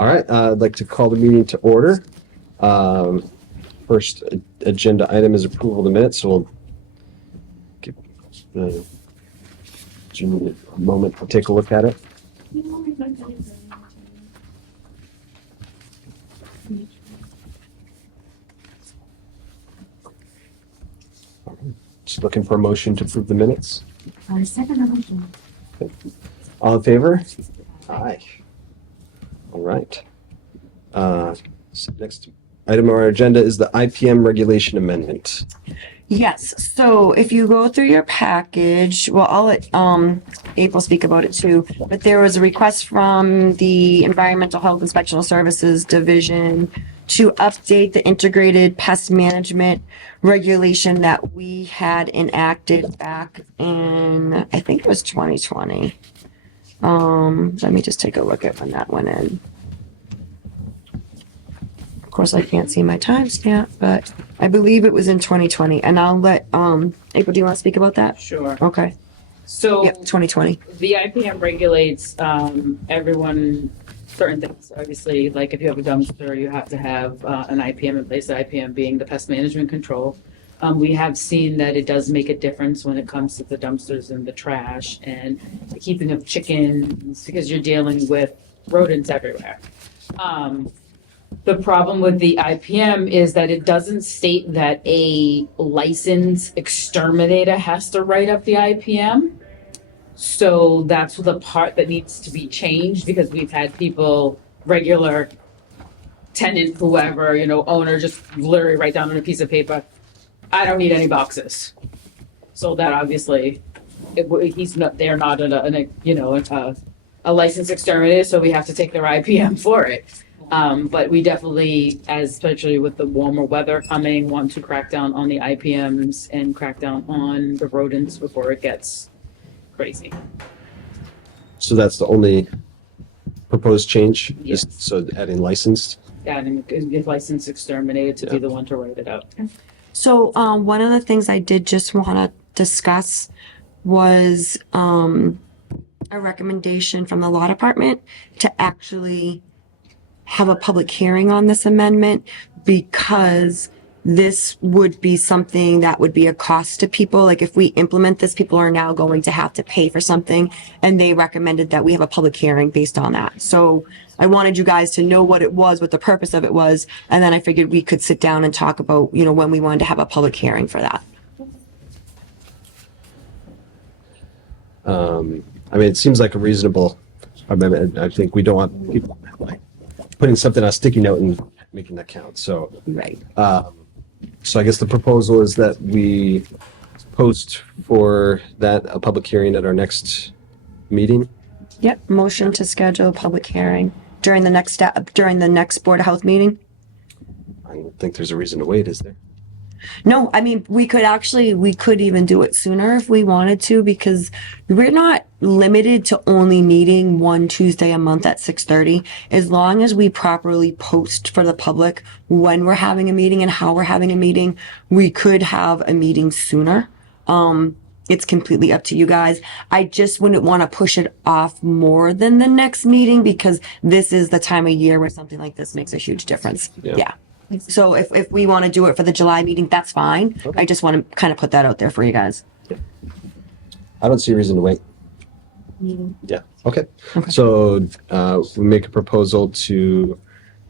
All right, I'd like to call the meeting to order. First agenda item is approval of the minutes, so we'll give June a moment to take a look at it. Just looking for a motion to approve the minutes. Second motion. All in favor? Aye. All right. So next item on our agenda is the IPM regulation amendment. Yes, so if you go through your package, well, I'll let April speak about it too, but there was a request from the Environmental Health Inspectional Services Division to update the integrated pest management regulation that we had enacted back in, I think it was 2020. Let me just take a look at when that went in. Of course, I can't see my timestamp, but I believe it was in 2020. And I'll let, April, do you want to speak about that? Sure. Okay. So Yep, 2020. the IPM regulates everyone certain things. Obviously, like if you have a dumpster, you have to have an IPM in place. The IPM being the pest management control. We have seen that it does make a difference when it comes to the dumpsters and the trash and the keeping of chickens because you're dealing with rodents everywhere. The problem with the IPM is that it doesn't state that a licensed exterminator has to write up the IPM. So that's the part that needs to be changed because we've had people, regular tenant, whoever, owner, just literally write down on a piece of paper, I don't need any boxes. So that obviously, they're not a licensed exterminator, so we have to take their IPM for it. But we definitely, especially with the warmer weather coming, want to crack down on the IPMs and crack down on the rodents before it gets crazy. So that's the only proposed change? Yes. So adding licensed? Yeah, and if licensed exterminator to be the one to write it up. So one of the things I did just want to discuss was a recommendation from the law department to actually have a public hearing on this amendment because this would be something that would be a cost to people. Like if we implement this, people are now going to have to pay for something, and they recommended that we have a public hearing based on that. So I wanted you guys to know what it was, what the purpose of it was, and then I figured we could sit down and talk about, when we wanted to have a public hearing for that. It seems like a reasonable amendment. I think we don't want people like putting something on a sticky note and making that count. So, Right. So I guess the proposal is that we post for that a public hearing at our next meeting. Yep. Motion to schedule a public hearing during the next Board of Health meeting. I don't think there's a reason to wait, is there? No, we could even do it sooner if we wanted to, because we're not limited to only meeting one Tuesday a month at 6:30. As long as we properly post for the public when we're having a meeting and how we're having a meeting, we could have a meeting sooner. It's completely up to you guys. I just wouldn't want to push it off more than the next meeting because this is the time of year where something like this makes a huge difference. Yeah. So if we want to do it for the July meeting, that's fine. Okay. I just want to kind of put that out there for you guys. I don't see a reason to wait. Yeah. Okay. So we make a proposal to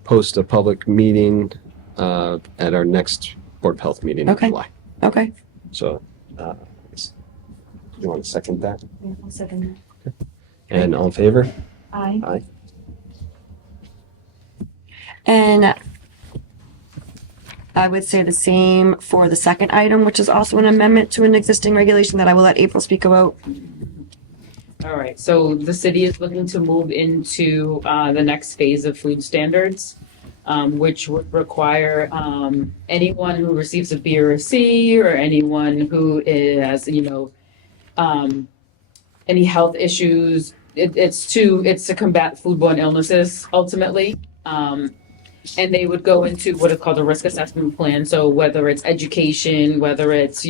post a public meeting at our next Board of Health meeting in July. Okay. So you want to second that? Yeah, I'll second that. And all in favor? Aye. Aye. And I would say the same for the second item, which is also an amendment to an existing regulation that I will let April speak about. All right, so the city is looking to move into the next phase of food standards, which would require anyone who receives a B or a C or anyone who has, any health issues. It's to combat foodborne illnesses ultimately. And they would go into what is called a risk assessment plan. So whether it's education, whether it's,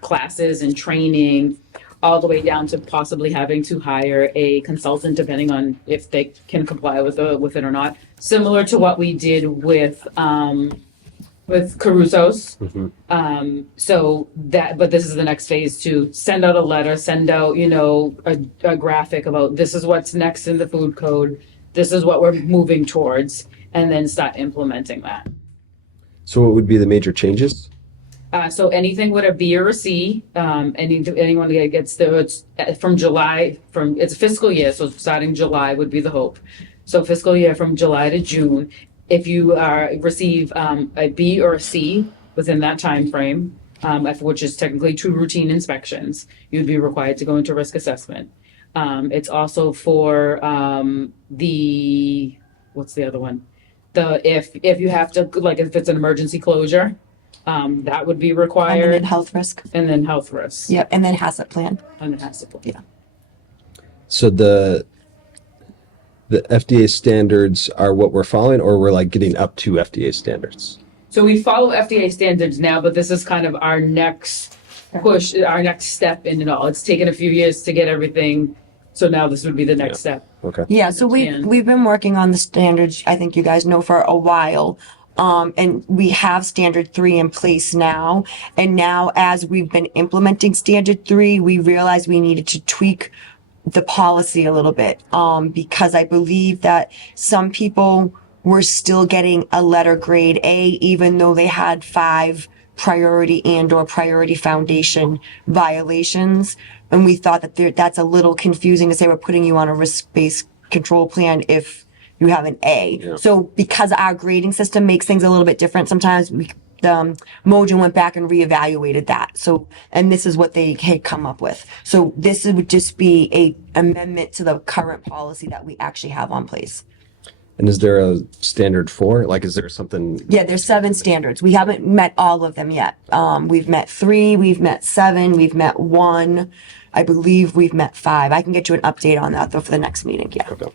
classes and training, all the way down to possibly having to hire a consultant depending on if they can comply with it or not. Similar to what we did with Caruso's. But this is the next phase to send out a letter, send out, a graphic about this is what's next in the food code. This is what we're moving towards, and then start implementing that. So what would be the major changes? So anything with a B or a C, anyone that gets it's from July, it's a fiscal year, so starting July would be the hope. So fiscal year from July to June, if you receive a B or a C within that time frame, which is technically 2 routine inspections, you'd be required to go into risk assessment. It's also for what's the other one? If you have to, like if it's an emergency closure, that would be required. And then health risk. And then health risks. Yep, and then HACCP plan. And then HACCP. Yeah. So the FDA standards are what we're following, or we're like getting up to FDA standards? So we follow FDA standards now, but this is kind of our next push, our next step in it all. It's taken a few years to get everything, so now this would be the next step. Okay. Yeah, so we've been working on the standards, I think you guys know, for a while. And we have standard 3 in place now. And now as we've been implementing standard 3, we realized we needed to tweak the policy a little bit. Because I believe that some people were still getting a letter grade A, even though they had 5 priority and or priority foundation violations. And we thought that that's a little confusing to say we're putting you on a risk-based control plan if you have an A. Yeah. So because our grading system makes things a little bit different, sometimes Mogen went back and reevaluated that. So, and this is what they had come up with. So this would just be a amendment to the current policy that we actually have on place. And is there a standard 4? Like, is there something? Yeah, there's 7 standards. We haven't met all of them yet. We've met 3, we've met 7, we've met 1. I believe we've met 5. I can get you an update on that though for the next meeting. Yeah. Okay.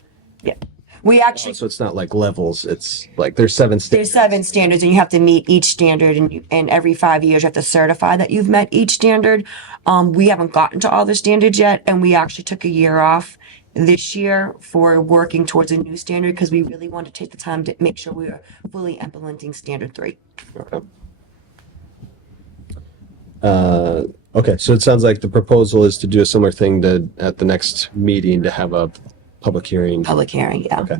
Yeah. We actually, So it's not like levels. It's like there's 7 standards. there's 7 standards and you have to meet each standard, and every 5 years you have to certify that you've met each standard. We haven't gotten to all the standards yet, and we actually took a year off this year for working towards a new standard because we really want to take the time to make sure we are fully implementing standard 3. Okay. Okay, so it sounds like the proposal is to do a similar thing at the next meeting to have a public hearing. Public hearing, yeah. Okay.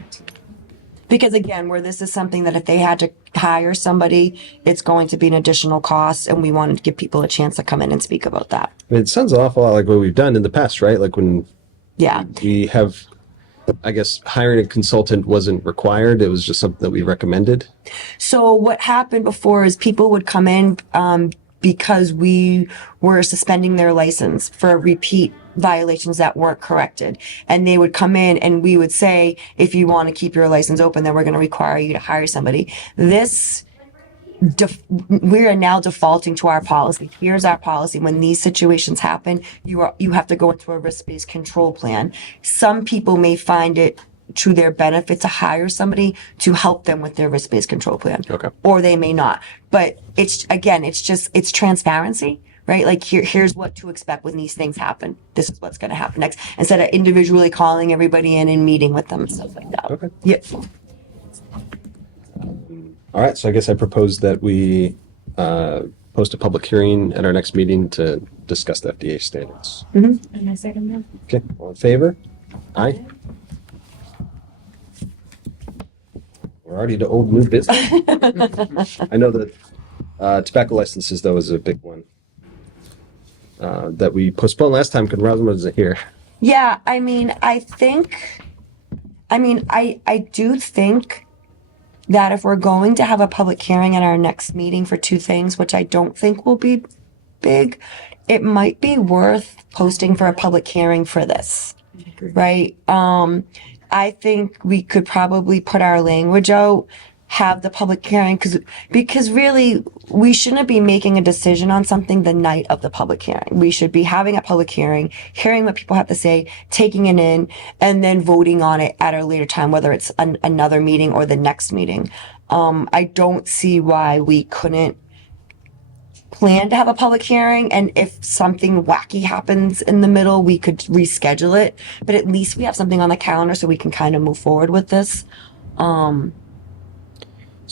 Because again, where this is something that if they had to hire somebody, it's going to be an additional cost, and we wanted to give people a chance to come in and speak about that. I mean, it sounds an awful lot like what we've done in the past, right? Like when Yeah. we have, I guess, hiring a consultant wasn't required. It was just something that we recommended. So what happened before is people would come in because we were suspending their license for repeat violations that weren't corrected. And they would come in and we would say, if you want to keep your license open, then we're going to require you to hire somebody. We are now defaulting to our policy. Here's our policy. When these situations happen, you have to go into a risk-based control plan. Some people may find it to their benefit to hire somebody to help them with their risk-based control plan. Okay. Or they may not. But it's transparency, right? Like here's what to expect when these things happen. This is what's going to happen next. Instead of individually calling everybody in and meeting with them and stuff like that. Okay. Yep. All right, so I guess I propose that we post a public hearing at our next meeting to discuss the FDA standards. And I second that. Okay, all in favor? Aye. We're already to old new business. I know that tobacco licenses, though, is a big one that we postponed last time because Rosamund wasn't here. Yeah, I do think that if we're going to have a public hearing at our next meeting for 2 things, which I don't think will be big, it might be worth posting for a public hearing for this, right? I think we could probably put our language out, have the public hearing, because really we shouldn't be making a decision on something the night of the public hearing. We should be having a public hearing, hearing what people have to say, taking it in, and then voting on it at a later time, whether it's another meeting or the next meeting. I don't see why we couldn't plan to have a public hearing, and if something wacky happens in the middle, we could reschedule it. But at least we have something on the calendar so we can kind of move forward with this. So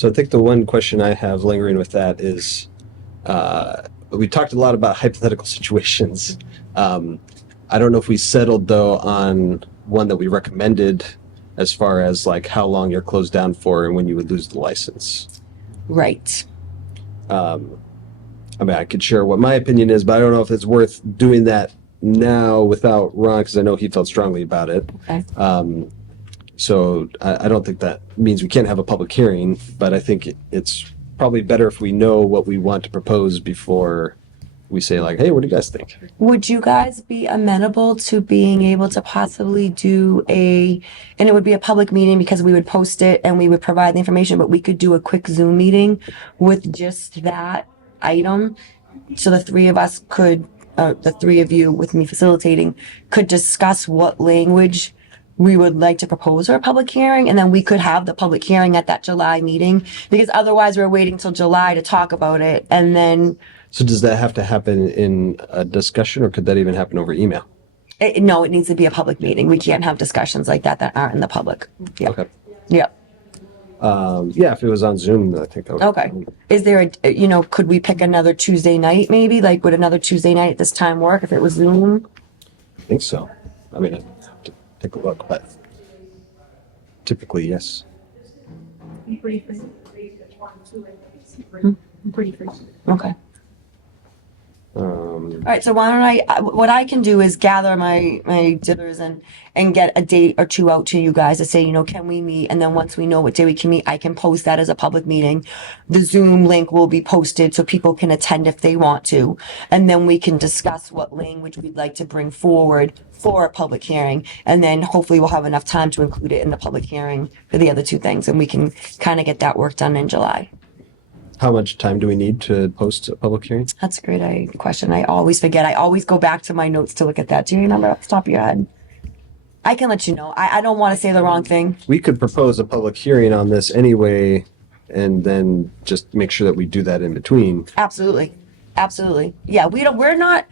I think the one question I have lingering with that is, we talked a lot about hypothetical situations. I don't know if we settled though on one that we recommended as far as like how long you're closed down for and when you would lose the license. Right. I mean, I could share what my opinion is, but I don't know if it's worth doing that now without Ron, because I know he felt strongly about it. Okay. So I don't think that means we can't have a public hearing, but I think it's probably better if we know what we want to propose before we say like, hey, what do you guys think? Would you guys be amenable to being able to possibly do and it would be a public meeting because we would post it and we would provide the information, but we could do a quick Zoom meeting with just that item. So the three of us could, the three of you with me facilitating, could discuss what language we would like to propose for a public hearing, and then we could have the public hearing at that July meeting, because otherwise we're waiting till July to talk about it, and then So does that have to happen in a discussion, or could that even happen over email? no, it needs to be a public meeting. We can't have discussions like that aren't in the public. Yeah. Okay. Yeah. Yeah, if it was on Zoom, I think that would. Okay. Is there could we pick another Tuesday night maybe? Like, would another Tuesday night at this time work if it was Zoom? I think so. I mean, I'd have to take a look, but typically, yes. Pretty free. Pretty free. Okay. All right, so why don't what I can do is gather my dithers and get a date or two out to you guys to say, can we meet? And then once we know what day we can meet, I can post that as a public meeting. The Zoom link will be posted so people can attend if they want to. And then we can discuss what language we'd like to bring forward for a public hearing. And then hopefully we'll have enough time to include it in the public hearing for the other two things. And we can kind of get that work done in July. How much time do we need to post a public hearing? That's a great question. I always forget. I always go back to my notes to look at that. Do you remember off the top of your head? I can let you know. I don't want to say the wrong thing. We could propose a public hearing on this anyway, and then just make sure that we do that in between. Absolutely. Absolutely. Yeah, we're not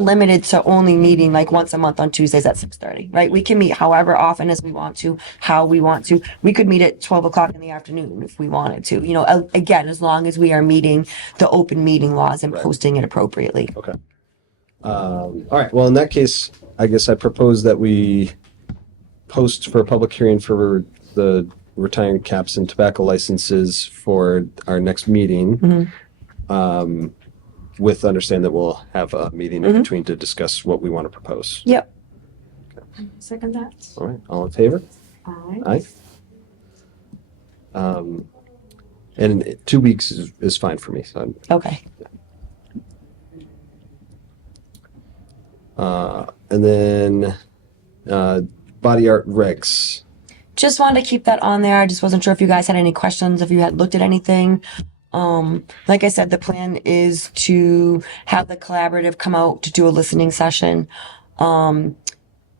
limited to only meeting like once a month on Tuesdays at 6:30, right? We can meet however often as we want to, how we want to. We could meet at 12 o'clock in the afternoon if we wanted to, again, as long as we are meeting the open meeting laws and posting it appropriately. Okay. All right. Well, in that case, I guess I propose that we post for a public hearing for the retiring caps and tobacco licenses for our next meeting. With understanding that we'll have a meeting in between to discuss what we want to propose. Yep. Second that. All right. All in favor? Aye. Aye. And 2 weeks is fine for me. So Okay. and then body art regs. Just wanted to keep that on there. I just wasn't sure if you guys had any questions, if you had looked at anything. Like I said, the plan is to have the collaborative come out to do a listening session,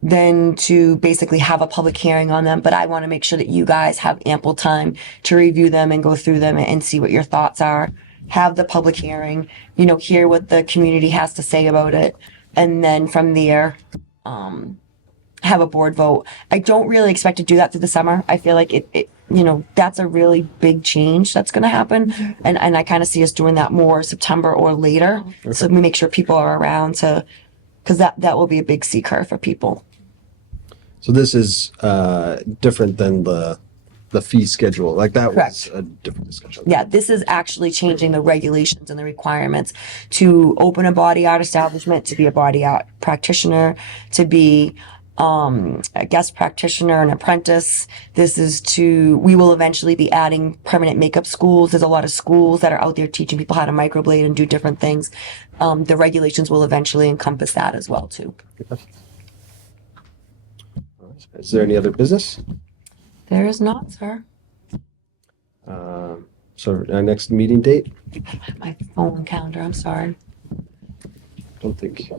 then to basically have a public hearing on them. But I want to make sure that you guys have ample time to review them and go through them and see what your thoughts are. Have the public hearing, hear what the community has to say about it. And then from there, have a board vote. I don't really expect to do that through the summer. I feel like it that's a really big change that's going to happen. And I kind of see us doing that more September or later. Okay. So we make sure people are around because that will be a big C curve for people. So this is different than the fee schedule. Like that Correct. Was a different discussion. Yeah, this is actually changing the regulations and the requirements to open a body art establishment, to be a body art practitioner, to be a guest practitioner, an apprentice. We will eventually be adding permanent makeup schools. There's a lot of schools that are out there teaching people how to microblade and do different things. The regulations will eventually encompass that as well too. Is there any other business? There is not, sir. So our next meeting date? My phone calendar, I'm sorry. Don't think.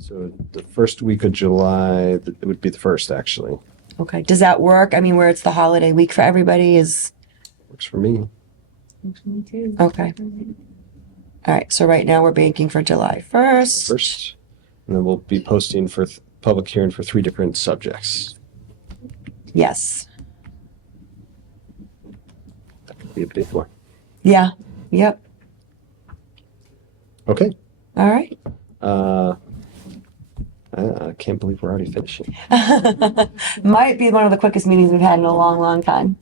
So the first week of July, it would be the first actually. Okay, does that work? I mean, where it's the holiday week for everybody is, Works for me. Me too. okay. All right, so right now we're banking for July 1st. First, and then we'll be posting for public hearing for 3 different subjects. Yes. That could be a big one. Yeah. Yep. Okay. All right. I can't believe we're already finishing. Might be one of the quickest meetings we've had in a long, long time.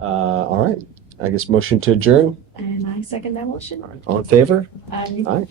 All right. I guess motion to adjourn. And I second that motion. All in favor? Aye. Aye.